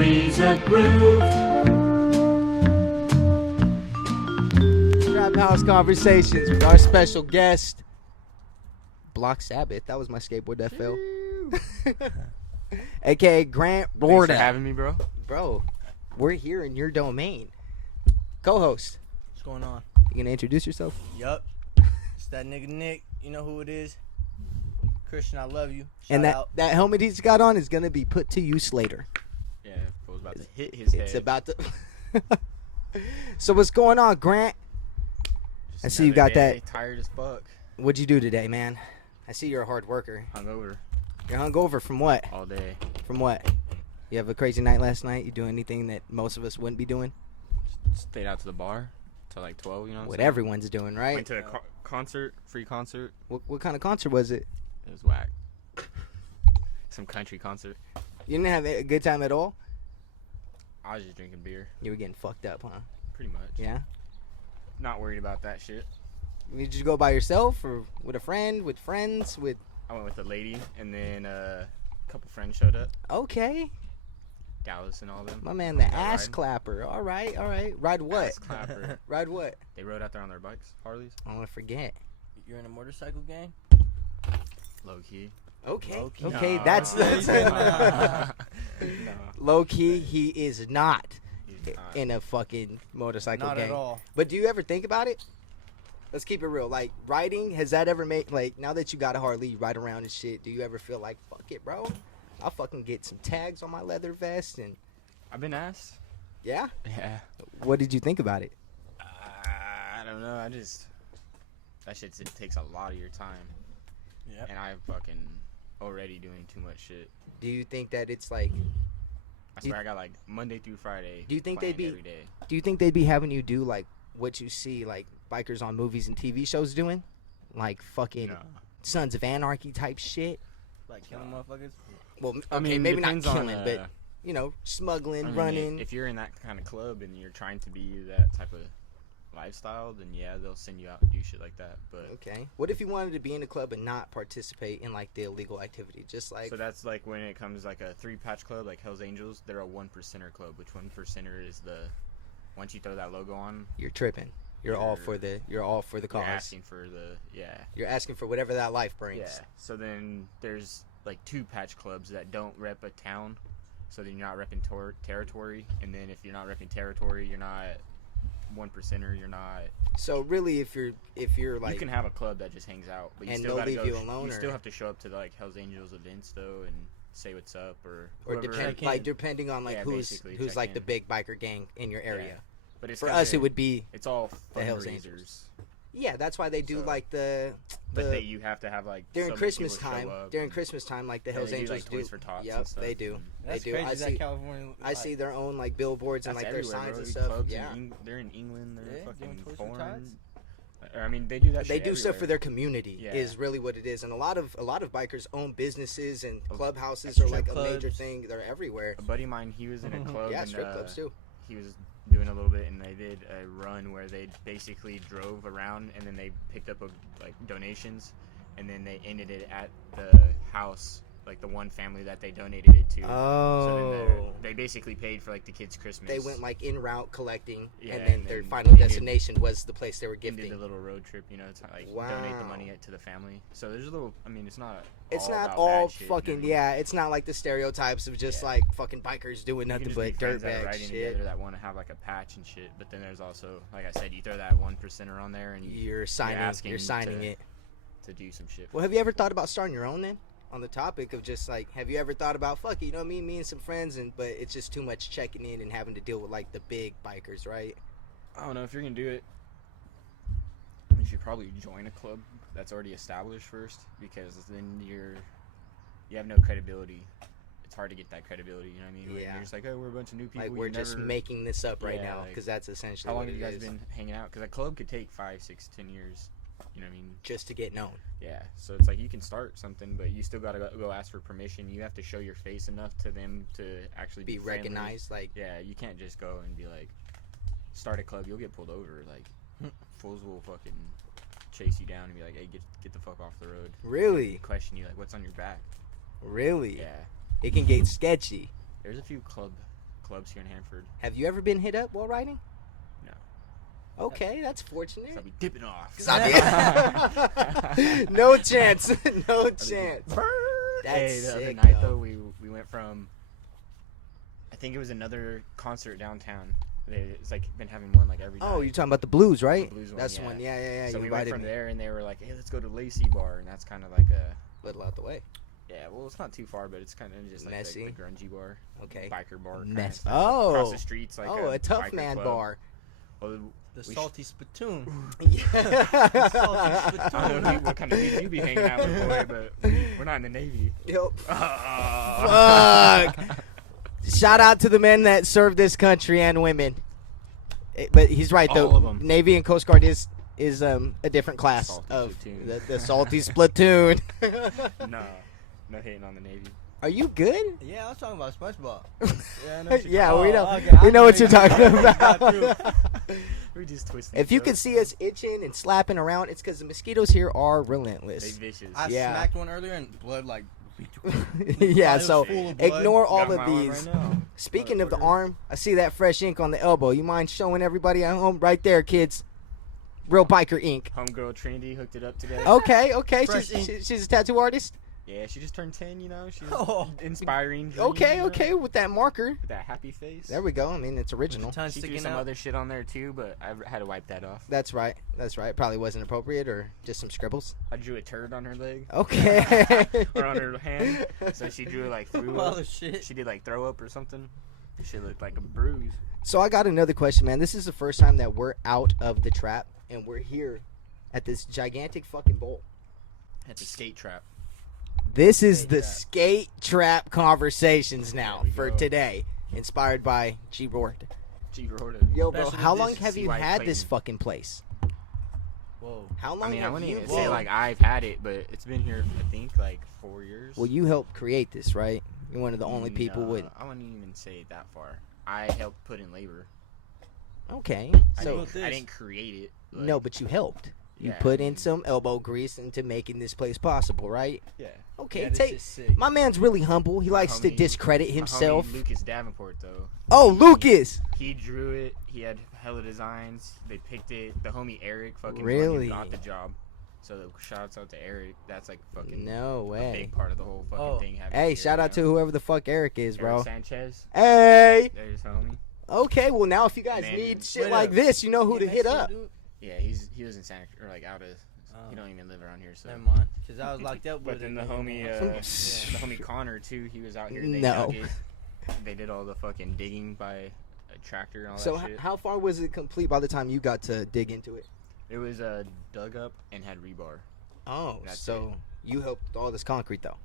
Freezer Groove. Trap House Conversations with our special guest, Block Sabbath. That was my skateboard that fell. AKA Grant Roorda. Thanks for having me, bro. Bro, we're here in your domain. Co-host, What's going on? you gonna introduce yourself? Yup. It's that nigga Nick. You know who it is. Christian, I love you. Shout And out. that helmet he's got on is gonna be put to use later. Yeah, I was about to hit his head. It's about to. So what's going on, Grant? Just I see you another got day, that- Tired as fuck. What'd you do today, man? I see you're a hard worker. Hungover You're hungover from what? all day. From what? You have a crazy night last night? You doing anything that most of us wouldn't be doing? Stayed out to the bar till like 12, you know What saying? everyone's doing, right? Went to a concert, free concert. What kind of concert was it? It was whack. Some country concert. You didn't have a good time at all? I was just drinking beer, You were getting fucked up, huh? pretty much. Yeah? Not worried about that shit. Did you go by yourself or with a friend, with friends, with... I went with a lady, and then a couple friends showed up. Okay. Dallas and all them. My man, the Got ass riding. clapper. All right. Ride what? Ass clapper. Ride what? They rode out there on their bikes, Harleys. Oh, I forget. You're in a motorcycle gang? Low key. Okay. Low-key. Okay, Nah. that's... Nah. Low key, he is not He's not. in a fucking motorcycle Not gang. at all. But do you ever think about it? Let's keep it real. Like, riding, has that ever made, like, now that you got a Harley, you ride around and shit, do you ever feel like, fuck it, bro? I'll fucking get some tags on my leather vest and, I've been asked. yeah? Yeah. What did you think about it? I don't know. That shit takes a lot of your time, Yep. and I'm fucking already doing too much shit. Do you think that it's like, I swear I got like Monday through Friday. Do you think they'd planned be- every day? do you think they'd be having you do, like, what you see, like, bikers on movies and TV shows doing? Like, fucking No. Sons of Anarchy type shit? Like killing motherfuckers? Well, okay, I mean, maybe not depends on, killing, but, you know, smuggling, I mean, running. If you're in that kind of club and you're trying to be that type of lifestyle, then yeah, they'll send you out and do shit like that. But Okay. What if you wanted to be in a club and not participate in, like, the illegal activity? Just like, so that's like when it comes like a 3-patch club, like Hell's Angels. They're a 1%er club, which 1%er is the once you throw that logo on, you're tripping. You're all for the cause. you're asking for the You're asking for whatever that life brings. Yeah. So then there's like 2-patch clubs that don't rep a town. So then you're not repping territory. And then if you're not repping territory, you're not 1%er. You're not. So really, if you're like, You can have a club that just hangs out, but you And still they'll gotta leave go. you alone, You or- still have to show up to like Hell's Angels events though and say what's up or or whoever. depending on like Yeah, who's basically, who's check like the in. big biker gang in your area. Yeah. But it's For kinda- us, it would be It's all the Hells fundraisers. Angels. Yeah, that's why they do So- like the But you have to have like during so many Christmas people show time. up During and- Christmas time, like the yeah, Hells they do, Angels like, do. Toys for Tots Yep, and stuff, they do. and- That's do. crazy. I That see- California. I see their own like billboards and That's like their everywhere, signs bro. and These stuff. clubs Yeah, they're in England. They're Yeah, fucking doing Toys for foreign. Tots. I mean, they do that. they shit do stuff for everywhere. their community. Yeah. Is really what it is, and a lot of bikers own businesses and Oh, clubhouses strip are like a major clubs. thing. They're everywhere. A buddy of mine, he was in a club. Yeah, and, strip clubs too. He was doing a little bit, and they did a run where they basically drove around, and then they picked up like donations, and then they ended it at the house, like the one family that they donated it to. So Oh. then they basically paid for like the kids' Christmas. They went like en route collecting, Yeah, and then and their then final ended- destination was the place they were and did gifting. a little road trip, you know, to like donate the Wow. money to the family. So there's a little. I mean, it's not. It's all not about all bad shit, you know fucking what I mean? yeah. It's not like the stereotypes of just Yeah. like fucking bikers doing You can nothing just but be friends that are dirtbag riding shit. together that want to have like a patch and shit. But then there's also, like I said, you throw that 1%er on there and You're signing. asking You're signing to- it. to do some shit. Well, have you ever thought about starting your own then? On the topic of just like, have you ever thought about fuck it, you know me and some friends, and but it's just too much checking in and having to deal with like the big bikers, right? I don't know if you're gonna do it. You should probably join a club that's already established first, because then you have no credibility. It's hard to get that credibility. You know what I mean? When Yeah. you're just like, oh, we're a bunch of new people. Like you we're just never- making this up right Yeah, now like, because that's essentially How long what have you it guys is. been hanging out? Because a club could take 5, 6, 10 years. You know what I mean? Just to get known. Yeah, so it's like you can start something, but you still gotta go ask for permission. You have to show your face enough to them to actually Be friendly. recognized, like Yeah, you can't just go and be like, start a club. You'll get pulled over. Like, fools will fucking chase you down and be like, hey, get the fuck off the road. really, Question you like, what's on your back? really. Yeah, It can get sketchy. there's a few club clubs here in Hanford. Have you ever been hit up while riding? No. Okay, that's fortunate. So I'll be dipping off. No chance. No chance. That's Hey, the other sick, night though. though, we went from. I think it was another concert downtown. It's like been having one like every. Oh, night. you're talking about the Blues, right? The Blues one, That's the yeah. one. Yeah. So you we went invited from me. there, and they were like, "Hey, let's go to Lacey Bar," and that's kind of like a. Little out the way. Yeah, well, it's not too far, but it's kind of just like Messy. the grungy bar, Okay. biker bar. Mess. Across Oh. the streets, like a tough biker man club. bar. Well, The we salty spittoon. Yeah. I don't know what kind of weed you be hanging out with, boy, but we're not in the Navy. Yep. Fuck. Shout out to the men that serve this country and women. But he's right though. All of 'em. Navy and Coast Guard is a different class Salty of platoon. the salty splatoon. No hating on the Navy. Are you good? Yeah, I was talking about SpongeBob. Yeah, I know. Yeah, we know. okay, We I know what you're got talking through. about. We just twisting. If you could see us itching and slapping around, it's because the mosquitoes here are they relentless. vicious. I Yeah. smacked one earlier and blood like. Yeah, It was so full of blood. ignore all Got of my one these. Right now. Speaking of the Motherfucker. arm, I see that fresh ink on the elbow. You mind showing everybody at home? Right there, kids. Real biker ink. Homegirl Trinity hooked it up today. Okay. Fresh ink. She's a tattoo artist. Yeah, she just turned 10. You know, she's Oh. inspiring. Dream, Okay, you know? okay, with that marker. With that happy face. There we go. I mean, it's original. Tongue She threw sticking some out. other shit on there too, but I had to wipe that off. That's right. Probably wasn't appropriate or just some scribbles. I drew a turd on her leg Okay. or on her hand, so she drew like threw All up. the shit. She did like throw up or something. She looked like a bruise. So I got another question, man. This is the first time that we're out of the trap and we're here at this gigantic fucking bowl. At the skate trap. This is Skate the trap. skate trap conversations now There we for go. today, inspired by G. Roorda. Gee, Roorda. Yo, bro, Special how long edition have you CY had this Clayton. fucking place? Whoa. How long I mean, I have wouldn't you? even say Whoa. like I've had it, but it's been here I think like 4 years. Well, you helped create this, right? You're one of the only people with. I wouldn't even say it that far. I helped put in labor. Okay, I, so didn't, this. I didn't create it. Like, no, but you helped. You yeah, put I in mean, some elbow grease into making this place possible, right? Yeah. Okay, Yeah, this take. is sick. My man's really humble. He My likes to homie- discredit my himself. homie Lucas Davenport though. Oh, Lucas! He drew it. He had hella designs. They picked it. The homie Eric fucking Really? got the job. So shouts out to Eric. That's like fucking No a way. big part of the whole fucking Oh. thing. having Hey, it shout here, out you to know? whoever the fuck Eric is, bro. Eric Sanchez. Hey! There's homie. Okay, well now if you guys Man, need shit wait like up. this, you know who Yeah, to hit Mexican up. dude? Yeah, he was in Santa or like out of. He don't even live around here. So. Never mind. Because I was locked up with But then it. the homie, the homie Connor too. He was out here. They No. dug it. They did all the fucking digging by a tractor and all So that shit. how far was it complete by the time you got to dig into it? It was dug up and had rebar. Oh, That's so you helped with all this concrete though.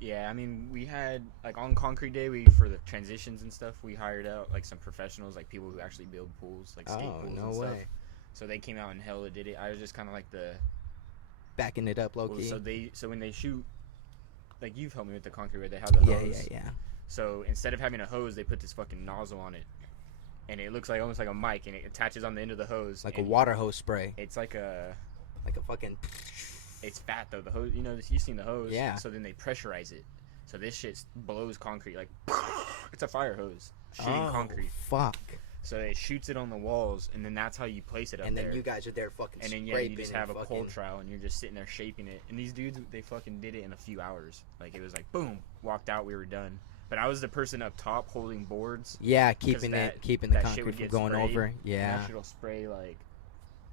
Yeah, I mean, we had like on concrete day, for the transitions and stuff, we hired out like some professionals, like people who actually build pools, like skate Oh, pools no and stuff. way. So they came out and hella did it. I was just kind of like the. Backing it up low Well, key. so when they shoot, like you've helped me with the concrete, where they have the hose. Yeah. So instead of having a hose, they put this fucking nozzle on it, and it looks like almost like a mic, and it attaches on the end of the hose. Like a and water hose spray. It's like a. Like a fucking. It's fat though. The hose, you know, you've seen the hose. Yeah. So then they pressurize it. So this shit blows concrete like. It's a fire hose shooting Oh, concrete. fuck. So it shoots it on the walls, and then that's how you place it up And then there. you guys are there fucking And then scraping you just and have a fucking... cold trial, and you're just sitting there shaping it. And these dudes, they fucking did it in a few hours. Like it was like boom, walked out, we were done. But I was the person up top holding boards. Yeah, keeping that- keeping the that shit concrete would from get going sprayed, over. And Yeah. that shit'll spray like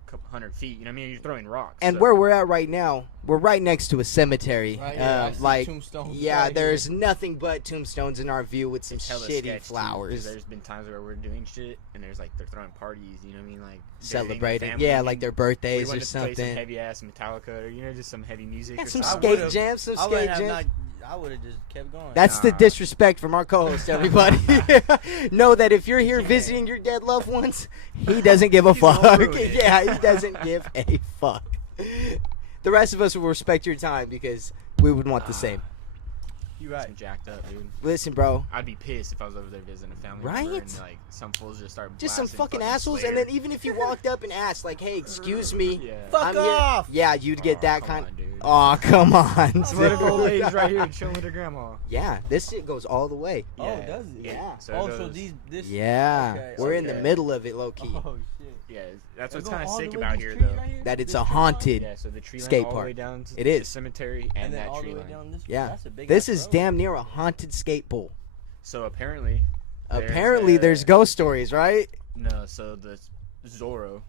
a couple 100 feet. You know what I mean? You're throwing rocks. And so- where we're at right now, we're right next to a cemetery. Right here, I see like, tombstones yeah, right there's here. nothing but tombstones in our view with some it's hella shitty sketch, too, 'cause flowers. there's been times where we're doing shit, and there's like they're throwing parties. You know what I mean? Like visiting the Celebrating, family, yeah, and like their we birthdays wanted or to play some something. heavy ass Metallica, or just some heavy music. Yeah, or some something. skate would've- jams, some I skate wouldn't have jams. not. I would have just kept going. That's the Nah. disrespect from our co-host, everybody. Know that if you're here Yeah. visiting your dead loved ones, he doesn't give a He's gonna fuck. ruin it. Yeah, he doesn't give a fuck. The rest of us will respect your time because we would want the same. You right. Some jacked up, dude. Listen, bro. I'd be pissed if I was over there visiting a family Right? member and like some fools just start Just some blasting fucking assholes, Slayer. and then even if you walked up and asked, like, "Hey, excuse me, Yeah. Fuck I'm here," off. yeah, you'd get that come kind. on, dude. Oh, come on, It's one of the old dude. ladies right here chilling with her grandma. Yeah, this shit goes all the way. Oh, does it? Yeah. So Oh, it so goes- this. Yeah, Okay, we're in the okay. middle of it, low key. Oh shit. Yeah, that's They what's go kind of all the sick way about these here, trees though. right here? That it's This a tree haunted. Yeah, so the tree skate line all park. the way down to It the is. cemetery And and then that all tree the way line. down this. Yeah. That's a big This ass is road. damn near a haunted skate bowl. So apparently, Apparently, there's ghost stories, right? no. So the Zorro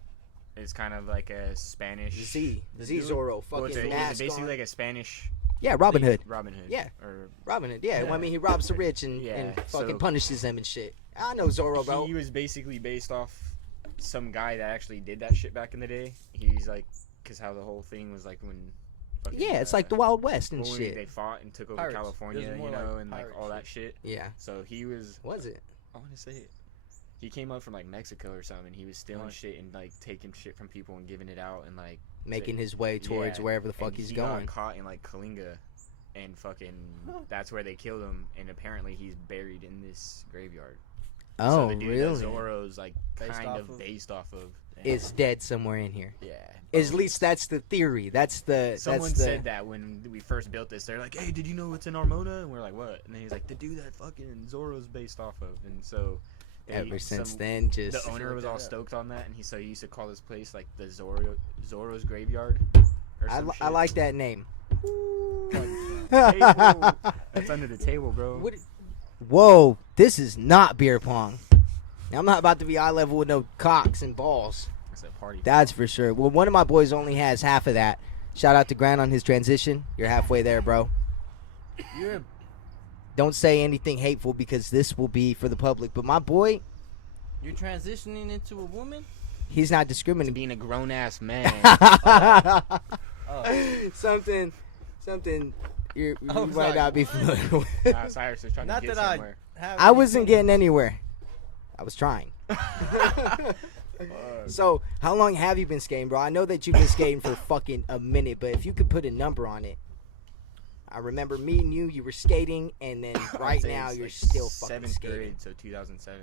is kind of like a Spanish. Z dude- Zorro, Well, it's, fucking it's mask basically on. like a Spanish Yeah, Robin Hood. Robin Hood. Yeah. Or Robin Hood, yeah. Yeah. I mean, he robs the rich and Yeah, fucking so- punishes them and shit. I know Zorro, bro. he was basically based off some guy that actually did that shit back in the day. He's like, cause how the whole thing was like when. Fucking, Yeah, it's like the Wild West and when shit. they fought and took over Pirates. California, It was you more know, like and like pirate all that shit. Yeah. So he was. Was it? I want to say it. He came up from like Mexico or something. He was stealing Right. shit and like taking shit from people and giving it out and like Making his way towards Yeah, wherever the fuck and he's he going. got caught in like Kalinga, and fucking that's where they killed him. And apparently he's buried in this graveyard. Oh, so the dude really? that Zorro's like Based kind off of of? based off of. Is dead somewhere in here. Yeah. At least that's the theory. That's the. Someone that's the, said that when we first built this. They're like, "Hey, did you know what's in Armona?" And we're like, "What?" And then he's like, "The dude that fucking Zorro's based off of." And so Ever since some- then, just. the owner was that all up. stoked on that, and he used to call this place like the Zorro's graveyard. Or some I shit. like that name. Table. That's under the table, bro. What? Whoa, this is not beer pong. I'm not about to be eye level with no cocks and balls. It's a party. That's for sure. Well, one of my boys only has half of that. Shout out to Grant on his transition. You're halfway there, bro. You're Don't say anything hateful because this will be for the public. But my boy, you're transitioning into a woman. he's not to discriminating. being a grown ass man. Oh. something you I was might like, not be what? familiar with. Cyrus is trying Not to get that somewhere. I have. I wasn't anything- getting anywhere. I was trying. So, how long have you been skating, bro? I know that you've been skating for fucking a minute, but if you could put a number on it. I remember meeting you, you were skating, and then I'd right say now it's you're like still fucking 7th skating. grade, so 2007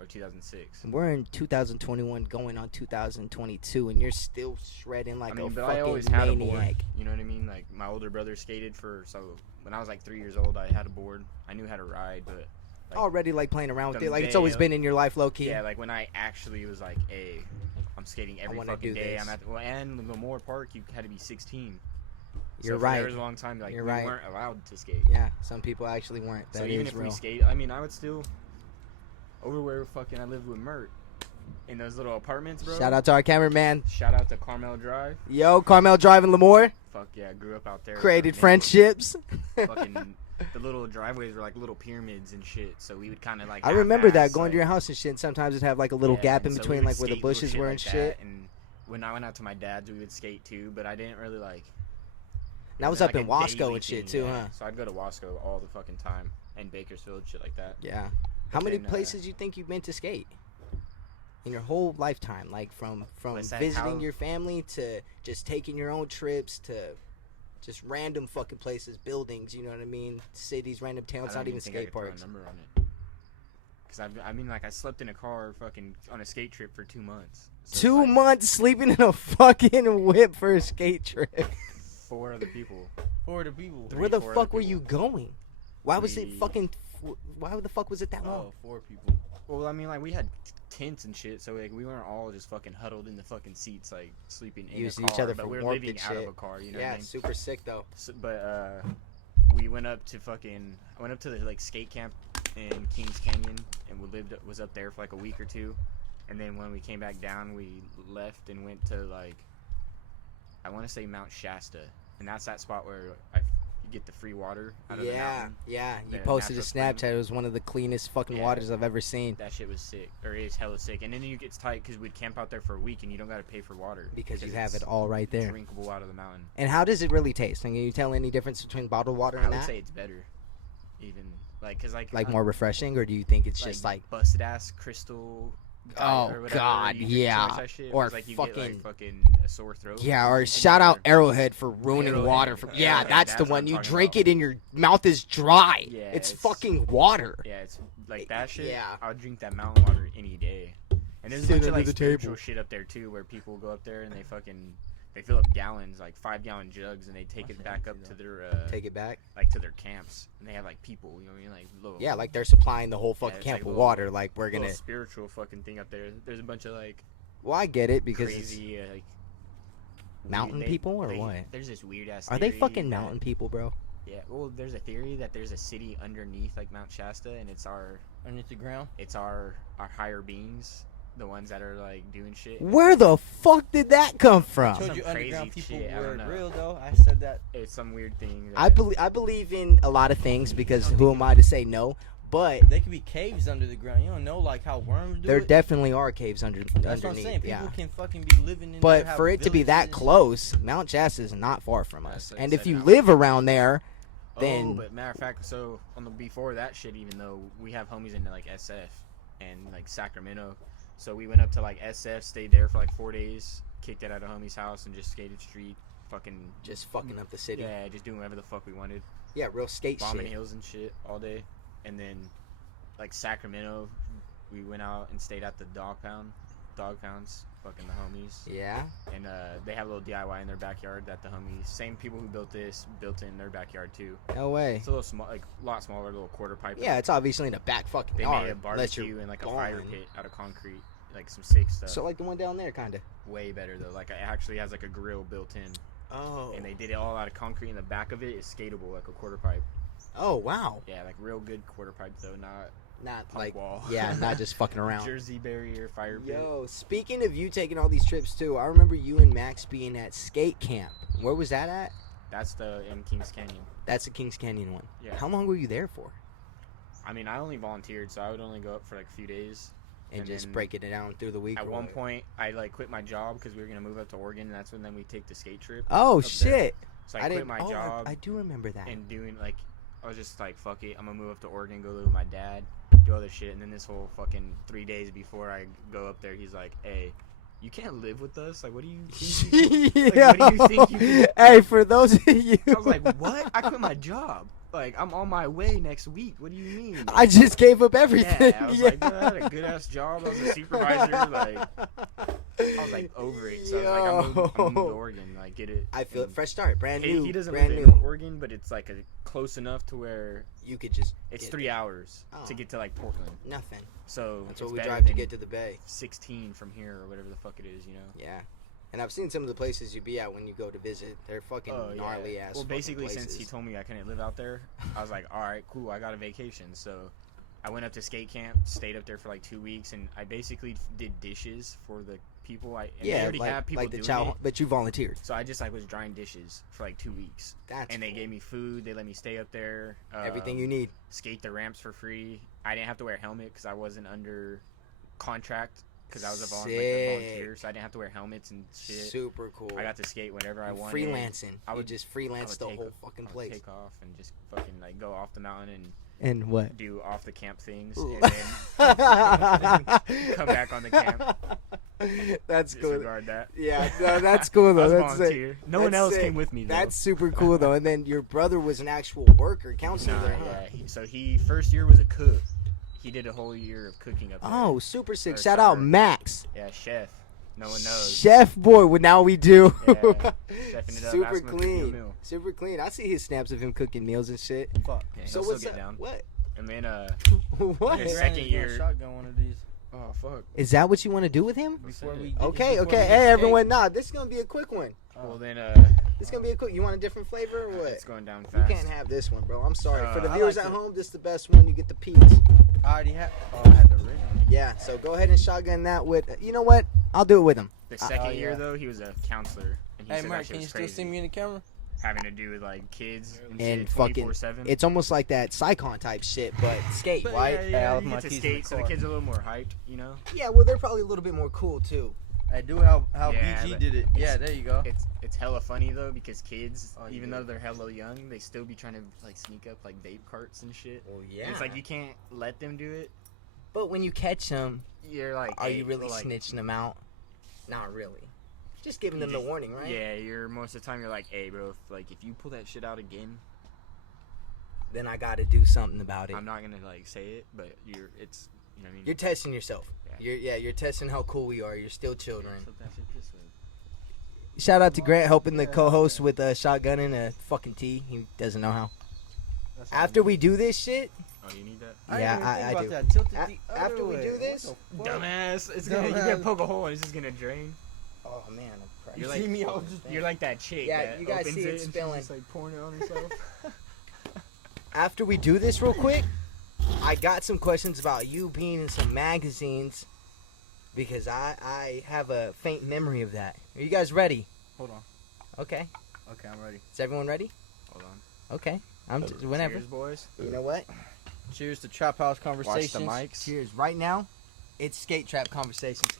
or 2006. We're in 2021 going on 2022, and you're still shredding like I mean, a but fucking I always had a board. maniac. You know what I mean? Like my older brother skated so when I was like 3 years old, I had a board. I knew how to ride, but like, Already like playing around with the it. Like it's always day, been in your life, low key. yeah, like when I actually was like, hey, I'm skating every wanna fucking do day. this. I'm at and Lemoore Park, you had to be 16. You're so for right. There was a long time like You're we right. weren't allowed to skate. Yeah, some people actually weren't. So That even is if we real. skate, I mean, I would still over where fucking I lived with Mert in those little apartments, bro. Shout out to our cameraman. Shout out to Carmel Drive. Yo, Carmel Drive in Lemoore. Fuck yeah, I grew up out there. for a Created minute. friendships. Fucking the little driveways were like little pyramids and shit. So we would kind of like. I remember that half-ass, going to your like- house and shit. And sometimes it'd have like a little Yeah, gap in and so we between, would like where the skate little bushes shit were like and that, shit. And when I went out to my dad's, we would skate too, but I didn't really like. And that was like up in a Wasco daily and shit thing, too, yeah. huh? So I'd go to Wasco all the fucking time and Bakersfield, shit like that. Yeah. How But many then, places you think you've been to skate in your whole lifetime? Like from What's that, visiting how- your family to just taking your own trips to just random fucking places, buildings. You know what I mean? Cities, random towns, I not don't even think I skate could throw a parks. number on it. Cause I mean, like I slept in a car fucking on a skate trip for 2 months. So it's 2 like months sleeping in a fucking whip for a skate trip. 4 other people. For the people. Three, Where the 4 fuck other were you people. going? Why was it We- fucking? Why the fuck was it that long? Oh, 4 people. Well, I mean, like we had tents and shit, so like we weren't all just fucking huddled in the fucking seats, like sleeping in Using a car. each other but for we were warmth living and out of shit. a car, you know Yeah, what I mean? super sick though. So, but we went up to I went up to the like skate camp in Kings Canyon, and was up there for like a week or two, and then when we came back down, we left and went to like I want to say Mount Shasta, and that's that spot where you get the free water out of the Yeah, mountain. yeah. You the posted a natural spring. Snapchat. It was one of the cleanest fucking Yeah. waters I've ever seen. That shit was sick, or it is hella sick, and then you get tight because we'd camp out there for a week, and you don't got to pay for water Because you have it's it all right there. drinkable out of the mountain. And how does it really taste? Can you tell any difference between bottled water I and would that? say it's better, even like because Like more refreshing, or do you think it's like just like busted ass crystal Oh, or whatever, God, you drink yeah. too much of that shit, Or it's like you get like fucking a sore throat. Yeah, or You can shout out never- Arrowhead for ruining Arrowhead. water. From, yeah, Arrowhead, that's the what one. I'm You talking drink about. it and your mouth is dry. Yeah, it's it's- fucking water. Yeah, it's like that shit. Yeah. I would drink that mountain water any day. And there's a Sit bunch of under like the spiritual table. shit up there too, where people go up there and they fill up gallons, like 5-gallon jugs, and they take it back up to their Take it back. like to their camps, and they have like people, you know what I mean, like little Yeah, like they're supplying the whole fucking it's camp like with little- water. Like we're little gonna. spiritual fucking thing up there. There's a bunch of like Well, I get it because it's- crazy like mountain people or what? There's this weird ass. Are they fucking mountain people, bro? Yeah. Well, there's a theory that there's a city underneath like Mount Shasta, and it's our Underneath the ground. higher beings, the ones that are like doing shit. Where the fuck did that come I from? told Some you underground crazy people shit, I were don't know. real though. I said that. It's some weird thing. I believe in a lot of things because who am I to say no? But They could be caves under the ground. You don't know like how worms do there it. definitely are caves That's what I'm underneath. saying. People Yeah. can fucking be living in there, But have for it to be villages that and shit. close, Mount Shasta is not far from us. That's like And if 7 you hours. live around there, Oh, then but matter of fact, so on the before that shit, even though we have homies in like SF and like Sacramento, so we went up to like SF, stayed there for like 4 days, kicked it at a homie's house, and just skated street, fucking just fucking up the city. yeah, just doing whatever the fuck we wanted, Yeah, real skate bombing shit. hills and shit all day, and then like Sacramento, we went out and stayed at the dog pounds, fucking the homies. Yeah. And they have a little DIY in their backyard that the homies, same people who built this, built in their backyard too. No way. It's a little small, like a lot smaller, little quarter pipe. Yeah, it's obviously in the back fucking They yard. made a unless you're barbecue and like a fire balling. pit out of concrete, like some sick stuff. So like the one down there, kind of. Way better though. Like it actually has like a grill built in, Oh. and they did it all out of concrete. And the back of it is skatable, like a quarter pipe. Oh wow. Yeah, like real good quarter pipe though, not Not punk like. wall. Yeah, not just fucking around. Jersey barrier fire pit. Yo, speaking of you taking all these trips too, I remember you and Max being at skate camp. Where was that at? That's the in Kings Canyon. That's the Kings Canyon one. Yeah. How long were you there for? I mean, I only volunteered, so I would only go up for like a few days. And just then break it down through the week. At or one what? point, I like quit my job because we were gonna move up to Oregon, and that's when then we take the skate trip. Oh up there. shit! So I quit didn't. my oh, job I do remember that. and doing like, I was just like, fuck it, I'm gonna move up to Oregon, go live with my dad, do other shit, and then this whole fucking 3 days before I go up there, he's like, hey, you can't live with us. Like, what do you think? Like, what do you think you can- Hey, for those of you, I was like, what? I quit my job. Like, I'm on my way next week. What do you mean? I just gave up everything. Yeah, I was like, dude, I had a good ass job. I was a supervisor. Like, I was like over it. So I was like, I'm gonna move to Oregon. Like, get it. I feel it. And Fresh start, brand new. He doesn't brand live new. in Oregon, but it's like close enough to where You could just. it's get 3 there. hours to Oh. get to like Portland. Nothing. So That's it's what we better drive to than get to the bay. 16 from here or whatever the fuck it is, you know. Yeah. And I've seen some of the places you be at when you go to visit. They're fucking gnarly ass. Well, fucking basically, since he places. told me I couldn't live out there, I was like, all right, cool, I got a vacation. So I went up to skate camp, stayed up there for like 2 weeks, and I basically did dishes for the people. And they Yeah, already have people like the doing chow, it. but you volunteered. So I just like was drying dishes for like 2 weeks, That's and they cool. gave me food. They let me stay up there. Everything you need. Skate the ramps for free. I didn't have to wear a helmet because I wasn't under contract because I was a volunteer, so I didn't have to wear helmets and shit. Super cool. I got to skate whenever I wanted. Freelancing. I would just I freelance would the take whole a- fucking I would place. Take off and just fucking like go off the mountain and And what? do off the camp things, Ooh. and then come back on the camp. That's cool. Disregard that. Yeah, no, that's cool I though. was That's sick. volunteer. No one That's else sick. came with me though. That's super cool though. And then your brother was an actual worker, counselor nah, there, huh? yeah. So he first year was a cook. He did a whole year of cooking up there. Oh, super sick. Or Shout out summer. Max. Yeah, chef. No one knows. Chef boy, well, now we do. Yeah, chefing it up, Super ask him to cook you a clean. meal. Super clean. I see his snaps of him cooking meals and shit. Fuck. Yeah, So he'll what's still get up? down. What? And then What? His His second year- shotgun one of these oh fuck. Is that what you want to do with him? before we. Okay, before okay. we Hey, escape. everyone. Nah, this is gonna be a quick one. Well then This is gonna be a quick. You want a different flavor or what? it's going down You fast. can't have this one, bro. I'm sorry. For the I viewers like at it. home, this is the best one. You get the peas. I already had. Oh, I had the original. Yeah, so go ahead and shotgun that with. You know what? I'll do it with him. The second Oh, year yeah. though, he was a counselor, and he Hey, said Mark, that shit can you was still crazy. see me in the camera? Having to do with like kids and, And shit, fucking, 24/7. it's almost like that Psychon type shit, but skate, But right? yeah, Hey, yeah, I left you my get to keys in the skate, so the car. kids are a little more hyped, you know. Yeah, well, they're probably a little bit more cool too. I do how Yeah, BG but did it. Yeah, there you go. It's hella funny though because kids, Oh, even yeah. though they're hella young, they still be trying to like sneak up like vape carts and shit. Well, And it's like you can't let them do it But when you catch them, You're like, are hey, you really like, snitching them out? Not really. Just giving you them the just- warning, right? Yeah, you're most of the time you're like, hey, bro, if you pull that shit out again, Then I got to do something about it. I'm not gonna like say it, but it's you know what I mean. You're testing yourself. Yeah. You're testing how cool we are. You're still children. Flip that shit this way. Shout out to Grant helping the co-host with shotgunning a fucking T. He doesn't know how. After we do this shit, Oh, you need that? I do. That. Tilted the After other we way. do What this, the fuck? Dumbass, it's gonna you gonna poke a hole and it's just gonna drain. oh man, I'm crying. You're see like me, I was just- you're like that chick. Yeah, that you guys opens see it and she's spilling. just, like pouring it on herself. After we do this real quick, I got some questions about you being in some magazines because I have a faint memory of that. Are you guys ready? Hold on. Okay. Okay, I'm ready. Is everyone ready? Hold on. Okay. I'm just, whenever. Cheers, boys. You know what? Cheers to Trap House Watch Conversations. the mics. Cheers. Right now, it's Skate Trap Conversations.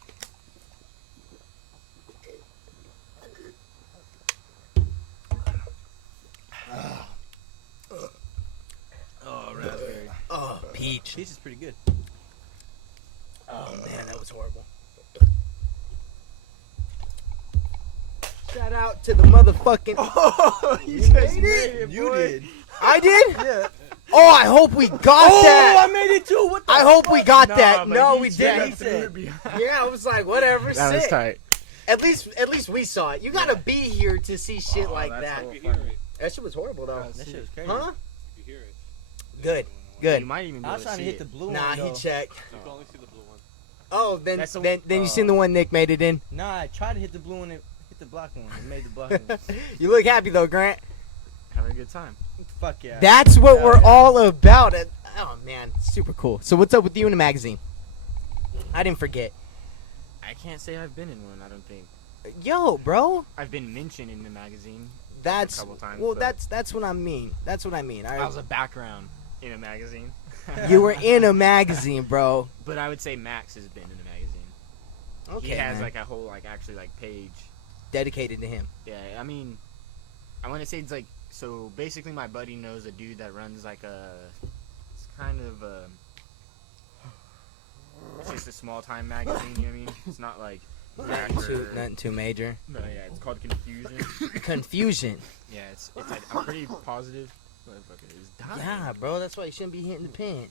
Oh, raspberry. Oh, peach. Cheese is pretty good. Oh man, that was horrible. Shout out to the motherfucking. Oh, You just made it? You did. I did? Yeah. Oh, I hope we got Oh, that. I made it too. What the I hope we got that. but No, he we just didn't. threw it Yeah, I was like, whatever. That was Sick. tight. At least we saw it. You gotta be here to see shit Oh, like that's that. so You hear it. That shit was horrible though. That's That shit sick. was crazy. Huh? You hear it. Good. You Good. might even be I able was to trying to see hit the it. blue Nah, one. he though. checked. You can only see the blue one. Oh, then That's the- then you seen the one Nick made it in. Nah, I tried to hit the blue one. It hit the black one. It made the black one. You look happy though, Grant. Having a good time. Fuck yeah. That's what Yeah, we're yeah. all about. Oh man, super cool. So what's up with you in the magazine? I didn't forget. I can't say I've been in one. I don't think Yo, bro. I've been mentioned in the magazine. That's couple times, well. but- That's what I mean. That's what I mean. I was a background in a magazine. You were in a magazine, bro. But I would say Max has been in a magazine. Okay, He has man. like a whole actually page. Dedicated to him. Yeah, I mean, I want to say it's like so. Basically, my buddy knows a dude that runs like a. It's kind of a. It's just a small time magazine. You know what I mean? It's not like. Nothing too major. But yeah, it's called Confusion. Confusion. Yeah, it's I'm pretty positive. Motherfucker is dying. Yeah, bro. That's why you shouldn't be hitting the pen.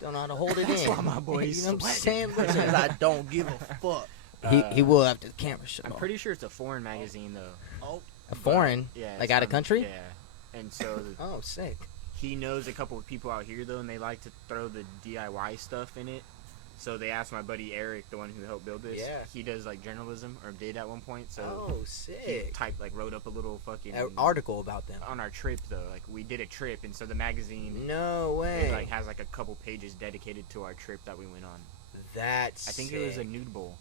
Don't know how to hold it That's in. why my boy's You know what I'm sweating. saying? Because I don't give a fuck. He will after the camera shut I'm off. pretty sure it's a foreign magazine though. Oh, A foreign? Yeah. Like it's out of from- country? Yeah. And so Oh, sick. he knows a couple of people out here though, and they like to throw the DIY stuff in it. So they asked my buddy Eric, the one who helped build this. Yeah. He does like journalism, or did at one point. So Oh, he sick. wrote up a little fucking An article about them. on our trip though. Like we did a trip, and so the magazine No it, way. like has like a couple pages dedicated to our trip that we went on. That's I think sick. it was a nude bowl.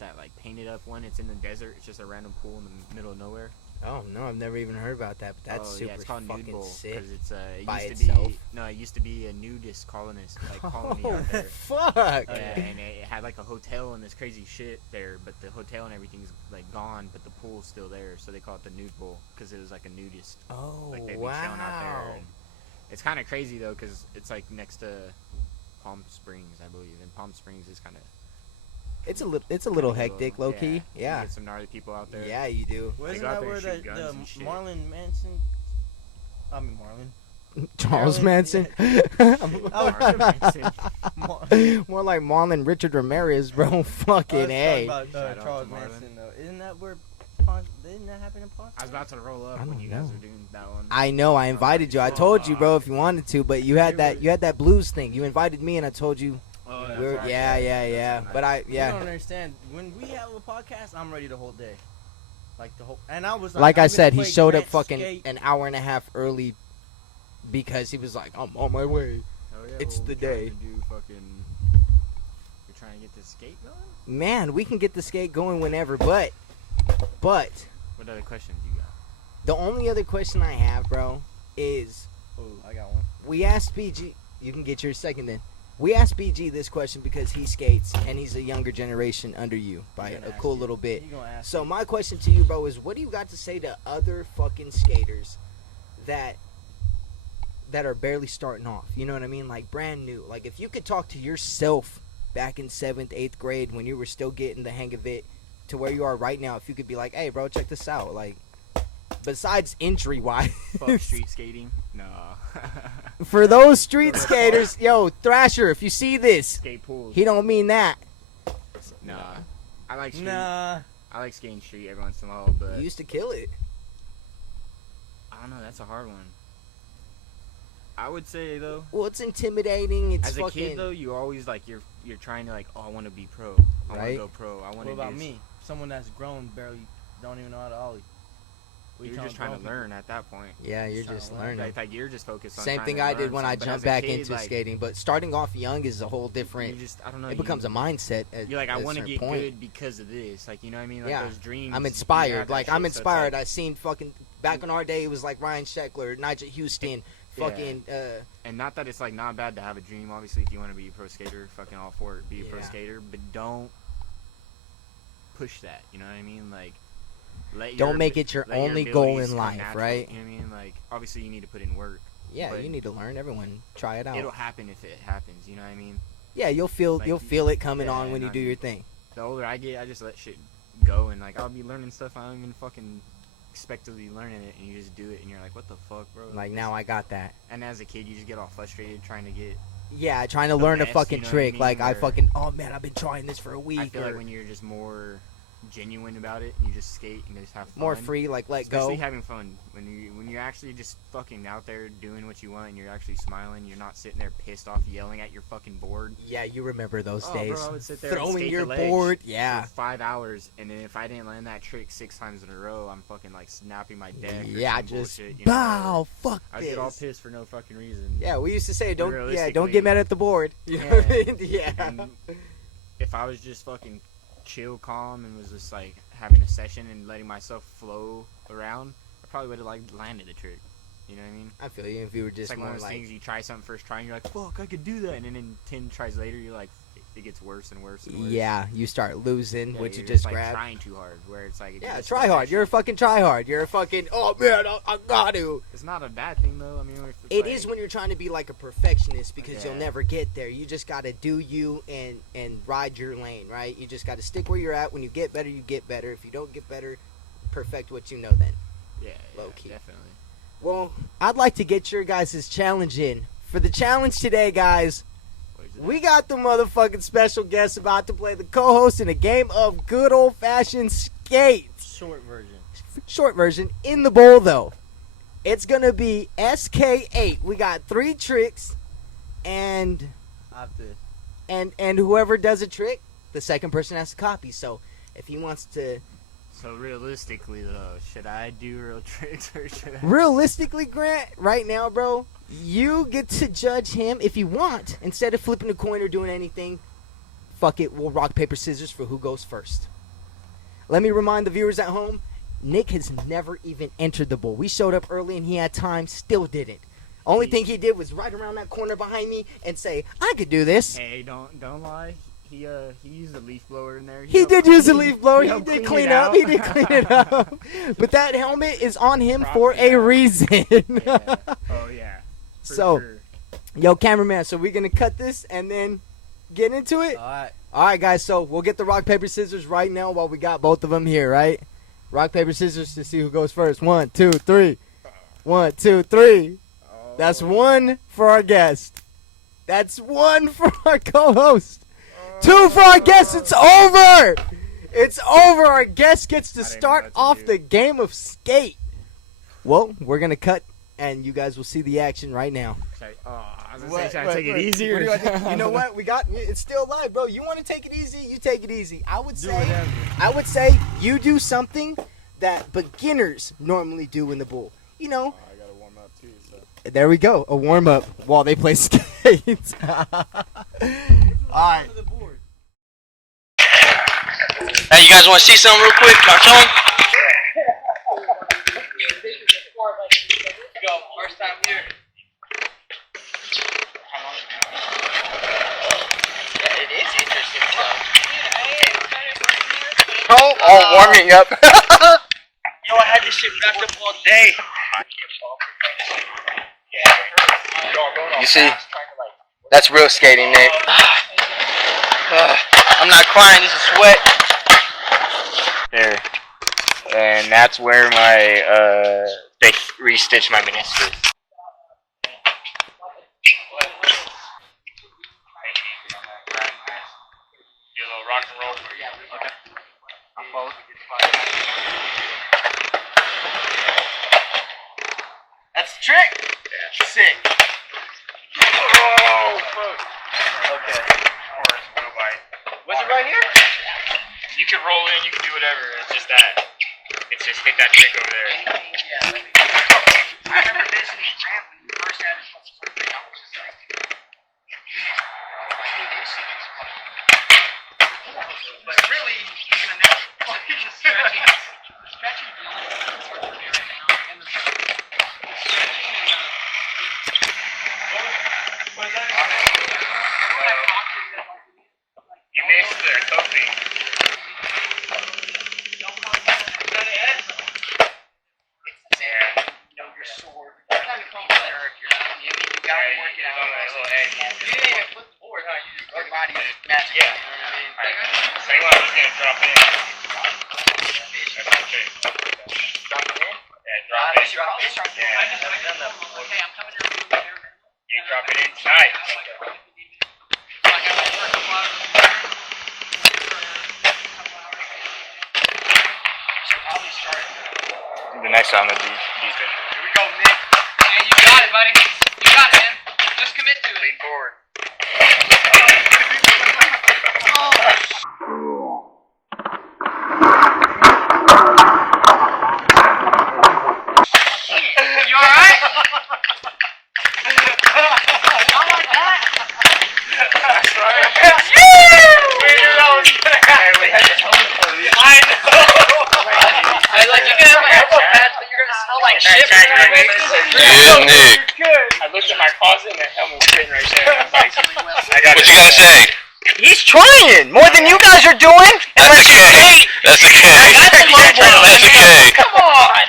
That like painted up one. It's in the desert. It's just a random pool in the middle of nowhere. Oh, no, I've never even heard about that, but that's oh, super yeah, it's called fucking Nude Bowl sick. because it's it by used itself. to be it used to be a nudist colonist colony Oh, out there. fuck. Yeah, and it had like a hotel and this crazy shit there, but the hotel and everything's like gone, but the pool's still there, so they call it the Nude Bowl because it was like a nudist. Oh, Like they'd be wow. chilling out there. And it's kind of crazy though because it's like next to Palm Springs, I believe, and Palm Springs is kind of It's a little hectic, low key. You Yeah. get some gnarly people out there. Yeah, you do. wasn't go out that there where and the, shoot guns and shit. Marlon Manson? I mean Marlon. Charles Marilyn- Manson. Marlon Manson. More like Marlon Richard Ramirez, bro. Fucking A. About, Shout out to Charles Marlon. Manson though. Isn't that where? Didn't that happen in Palm? I was about to roll up I when don't you guys know. were doing that one. I know. I invited you. I told you, bro, if you wanted to, but you had that blues thing. You invited me, and I told you. Oh, that's We're, right. yeah. But I, You don't yeah. understand. When we have a podcast, I'm ready the whole day. Like the whole. And I was Like I'm I gonna said, he play showed up Grant fucking Skate. an hour and a half early because he was like, I'm on my way. Oh, yeah, It's well, the we're trying day. to do fucking. You're trying to get this skate going? Man, we can get the skate going whenever, but What other questions you got? the only other question I have, bro, is Oh, I got one. we asked BG. You can get your second then. We asked BG this question because he skates and he's a younger generation under you by He's a gonna cool ask you. little bit. He gonna ask So me. my question to you, bro, is what do you got to say to other fucking skaters that that are barely starting off. You know what I mean? Like brand new. Like if you could talk to yourself back in 7th, 8th grade when you were still getting the hang of it to where you are right now, if you could be like, hey, bro, check this out. Like, besides injury-wise. Fuck street skating. No. For those street skaters, yo, Thrasher, if you see this, Skate pools. he don't mean that. Nah. I like street. Nah. I like skating street every once in a while, but You used to kill it. I don't know. That's a hard one. I would say though, Well, it's intimidating. It's as a fucking. kid though, you always like you're trying to like, oh, I want to be pro. I want to Right. go pro. I want What to. about me? Someone that's grown barely don't even know how to ollie. What you You're just telling trying to grown learn at that point. Yeah, you're Trying just to learn. learning. Like you're just focused on Same trying thing to I did learn when I something, but jumped as a back kid, into like, skating. But starting off young is a whole different. You just, I don't know. It becomes a mindset. At, You're like, I want to get good because of this. Like, you know what I mean? Like Yeah. those dreams. I'm you inspired. have that Like shit, I'm so it's inspired. like- I seen fucking back in our day. It was like Ryan Sheckler, Nigel Houston, fucking. And not that it's like not bad to have a dream. Obviously, if you want to be a pro skater, fucking all for it, be a pro Yeah. skater. But don't push that. You know what I mean? Like, Don't make it your let only goal abilities in come life, natural, right? You know what I mean? Like, obviously, you need to put in work. Yeah, but you need to learn. Everyone, try it out. It'll happen if it happens. You know what I mean? Yeah, you'll feel like, you'll feel it coming yeah, on when you and do I- your thing. The older I get, I just let shit go, and like I'll be learning stuff I don't even fucking expect to be learning it, and you just do it, and you're like, what the fuck, bro? Like now I got that. And as a kid, you just get all frustrated trying to get. Yeah, trying to The learn a best, fucking you know what I trick. mean, Like I where- fucking oh man, I've been trying this for a week. I feel or like when you're just more genuine about it, and you just skate and just have fun. more free, like let Especially go. having fun when you're actually just fucking out there doing what you want, and you're actually smiling. You're not sitting there pissed off yelling at your fucking board. Yeah, you remember those Oh, days. bro, I would sit there and Throwing skate your the ledge board. Yeah. for 5 hours, and then if I didn't land that trick 6 times in a row, I'm fucking like snapping my deck. Or Yeah, some just bullshit, you know, bow. Fuck I this. get all pissed for no fucking reason. Yeah, we used to say don't don't Realistically- get mad at the board. You know what I Yeah. mean? Yeah. And if I was just fucking chill, calm, and was just like having a session and letting myself flow around, I probably would have like landed the trick. You know what I mean? I feel you if you were It's just like one more of those like things you try something first try and you're like, fuck, I could do that, and then 10 tries later you're like, it gets worse and worse and worse. yeah, you start losing Yeah, what you you're just like grabbed. trying too hard, where it's like Yeah, just try hard. You're a fucking try hard. You're a fucking oh man, I got to. It's not a bad thing though. I mean, if it's It like, is when you're trying to be like a perfectionist because you'll Yeah. never get there. You just got to do you and ride your lane, right? You just got to stick where you're at. When you get better, you get better. If you don't get better, perfect what you know then. yeah, low key. definitely. Well, I'd like to get your guys' challenge in. For the challenge today, guys, What is it? we got the motherfucking special guest about to play the co-host in a game of good old-fashioned skate. Short version. Short version in the bowl though. It's gonna be SK8. We got 3 tricks, and I have to. and whoever does a trick, the second person has to copy. So if he wants to, So realistically though, should I do real tricks or should I? realistically, Grant, right now, bro, you get to judge him if you want. Instead of flipping a coin or doing anything, fuck it, we'll rock paper scissors for who goes first. Let me remind the viewers at home, Nick has never even entered the bowl. We showed up early and he had time, still didn't. Only thing he did was right around that corner behind me and say, I could do this. Hey, don't lie. He used a leaf blower in there. He helped did clean- use a leaf blower. He helped did it clean up. out. He did clean it up. But that helmet is on him Props for to a that. reason. Yeah. Oh yeah. For So- sure. Yo, cameraman, so we're going to cut this and then get into it? All right. All right, guys, so we'll get the rock, paper, scissors right now while we got both of them here, right? Rock, paper, scissors to see who goes first. 1, 2, 3. 1, 2, 3. That's 1 for our guest. That's 1 for our co-host. 2 for our guest. It's over. It's over. Our guest gets to I didn't know start what to off do. the game of skate. Well, we're going to cut, and you guys will see the action right now. I was gonna say, should I take it easy What or? do I think? You know what? We got it's still live, bro. You want to take it easy? You take it easy. I would Do say whatever. you do something that beginners normally do in the bowl. You know, I gotta warm up too. So. there we go. A warm up while they play skates. All right. Hey, you guys want to see something real quick? Cartoon? Go, first time here. Yeah, it is interesting stuff. Oh, warming up. Yo, I had this shit wrapped up all day. You see? That's real skating, Nick. I'm not crying. This is sweat. There. And that's where my, they re-stitched my meniscus. Do a little rock and roll. Okay. I'll follow. That's the trick. Yeah. Sick. Oh, fuck. Okay. Was it right here? You can roll in, you can do whatever. It's just that. It's just hit that trick over there. I remember visiting Grant when we first had his birthday. I was just like, but really, he's gonna never stretching. Stretching is the only thing that's working for me right now. And the stretching and You missed the coping. The next time will be deep in. Here we go, Nick. Yeah, you got it, buddy. You got it, man. Just commit to it. Lean forward. You alright? Not like that. That's right. I know. I like you can have my elbow pads, but you're gonna smell like shit. Yeah, Nick. I looked at my closet and the helmet was sitting right there. I was like, I got What you gotta say? He's trying more than you guys are doing. That's a K. That's a K. That's a low blow. That's a K. Come on.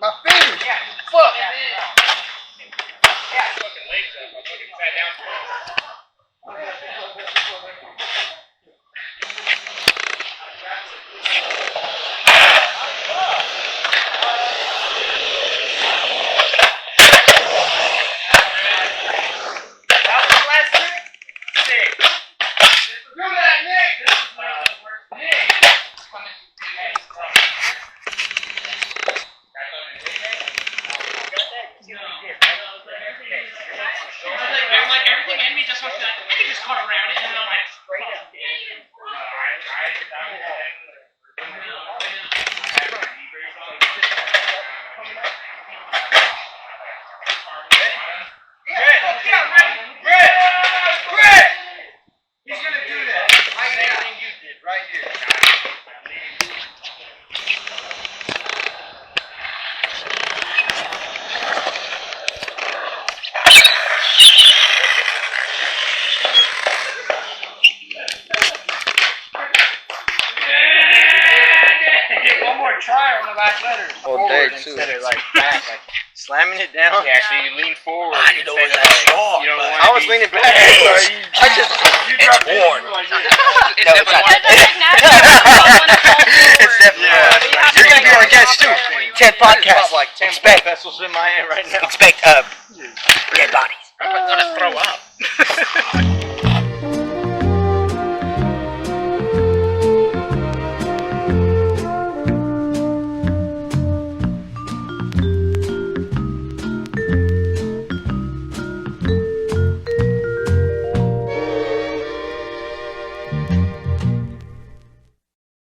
My fingers. Fuck. Everything in me just wants to, I can just cut around it and then I'm like, He's gonna do that. Like everything you did right here. one more try on the last letter. forward instead of like back, like Slamming it down. yeah. So you lean forward I know instead of that's like short, you don't want. I was leaning back. It's worn. No, it's not. It's definitely Yeah. You're gonna be our guest too. 10 podcasts. Like 10 Expect. vessels in my hand right now. Expect dead bodies. I'm gonna throw up.